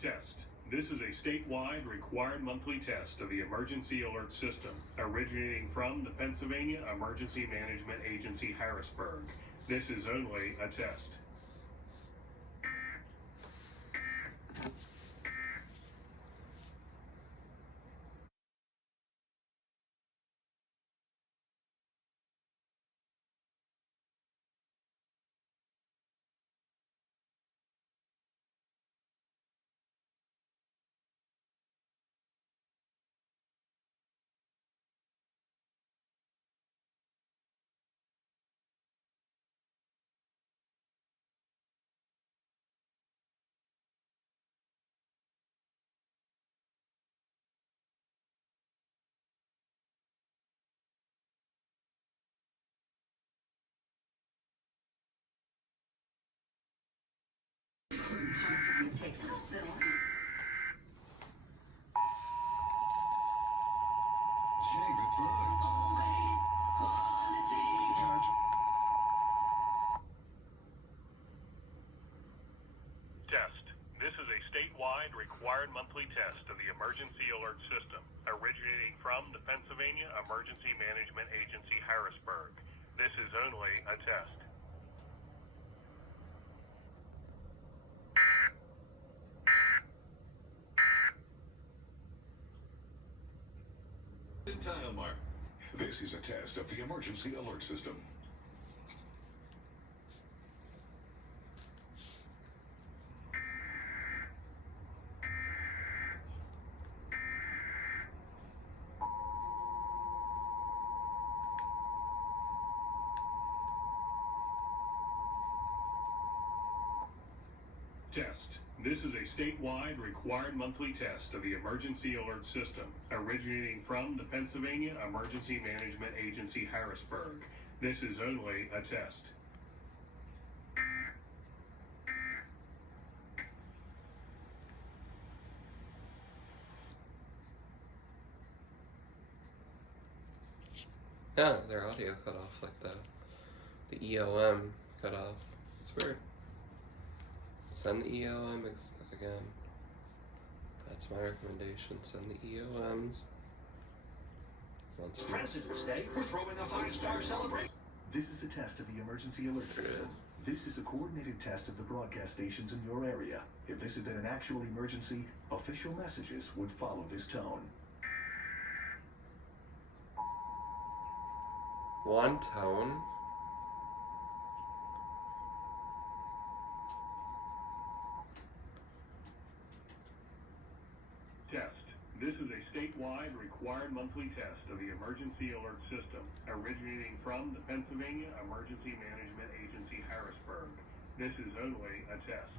Test. This is a statewide required monthly test of the emergency alert system, originating from the Pennsylvania Emergency Management Agency, Harrisburg. This is only a test. Test. This is a statewide required monthly test of the emergency alert system, originating from the Pennsylvania Emergency Management Agency, Harrisburg. This is only a test. Tile mark. This is a test of the emergency alert system. Test. This is a statewide required monthly test of the emergency alert system, originating from the Pennsylvania Emergency Management Agency, Harrisburg. This is only a test. Yeah, their audio cut off like that. The EOM cut off. It's weird. Send the EOM again. That's my recommendation. Send the EOMs. President's Day, we're throwing a 5-star celebration. This is a test of the emergency alert system. This is a coordinated test of the broadcast stations in your area. If this had been an actual emergency, official messages would follow this tone. One tone. Test. This is a statewide required monthly test of the emergency alert system, originating from the Pennsylvania Emergency Management Agency, Harrisburg. This is only a test.